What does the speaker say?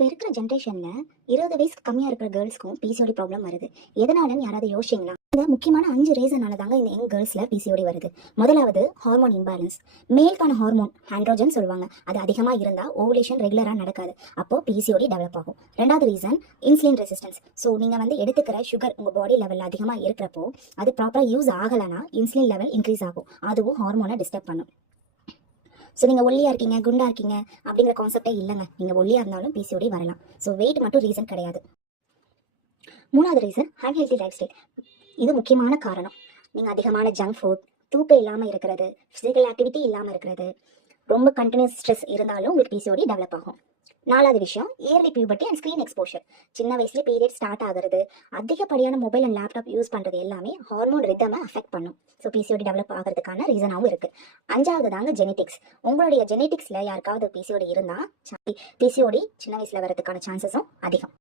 இப்போ இருக்கிற ஜென்ரேஷனில் 20 வயசுக்கு கம்மியாக இருக்கிற கேர்ள்ஸ்க்கும் பிசிஓடி ப்ராப்ளம் வருது. எதனாலன்னு யாராவது யோசிச்சிங்களா? இந்த முக்கியமான 5 ரீசனால தாங்க இந்த யங் கேர்ள்ஸில் பிசிஓடி வருது. முதலாவது ஹார்மோன் இம்பேலன்ஸ். மேல்கான ஹார்மோன் ஆண்ட்ரோஜன் சொல்லுவாங்க, அது அதிகமாக இருந்தால் ஓவுலேஷன் ரெகுலராக நடக்காது, அப்போ பிசிஓடி டெவலப் ஆகும். ரெண்டாவது ரீசன் இன்சுலின் ரெசிஸ்டன்ஸ். ஸோ நீங்கள் எடுத்துக்கிற சுகர் உங்கள் பாடி லெவலில் அதிகமாக இருக்கிறப்போ அது ப்ராப்பராக யூஸ் ஆகலைன்னா இன்சுலின் லெவல் இன்க்ரீஸ் ஆகும், அதுவும் ஹார்மோனை டிஸ்டர்ப் பண்ணும். ஸோ நீங்கள் ஒல்லியாக இருக்கீங்க, குண்டா இருக்கீங்க அப்படிங்கிற கான்செப்டே இல்லைங்க. நீங்கள் ஒல்லியாக இருந்தாலும் பிசிஓடி வரலாம். ஸோ வெயிட் மட்டும் ரீசன் கிடையாது. மூணாவது ரீசன் அன்ஹெல்தி லைஃப் ஸ்டைல். இது முக்கியமான காரணம். நீங்கள் அதிகமான ஜங்க் ஃபுட், தூக்கம் இல்லாமல் இருக்கிறது, ஃபிசிக்கல் ஆக்டிவிட்டி இல்லாமல் இருக்கிறது, ரொம்ப கண்டினியூஸ் ஸ்ட்ரெஸ் இருந்தாலும் உங்களுக்கு பிசிஓடி டெவலப் ஆகும். நாலாவது விஷயம் early puberty and screen exposure. சின்ன வயசுலேயே பீரியட் ஸ்டார்ட் ஆகுறது, அதிகப்படியான மொபைல் அண்ட் லேப்டாப் யூஸ் பண்ணுறது எல்லாமே ஹார்மோன் ரிதமை அஃபெக்ட் பண்ணும். ஸோ பிசிஓடி டெவலப் ஆகிறதுக்கான ரீசனாகவும் இருக்குது. அஞ்சாவது தாங்க ஜெனட்டிக்ஸ். உங்களுடைய ஜெனட்டிக்ஸில் யாருக்காவது பிசிஓடி இருந்தால் பிசிஓடி சின்ன வயசில் வரதுக்கான சான்சஸும் அதிகம்.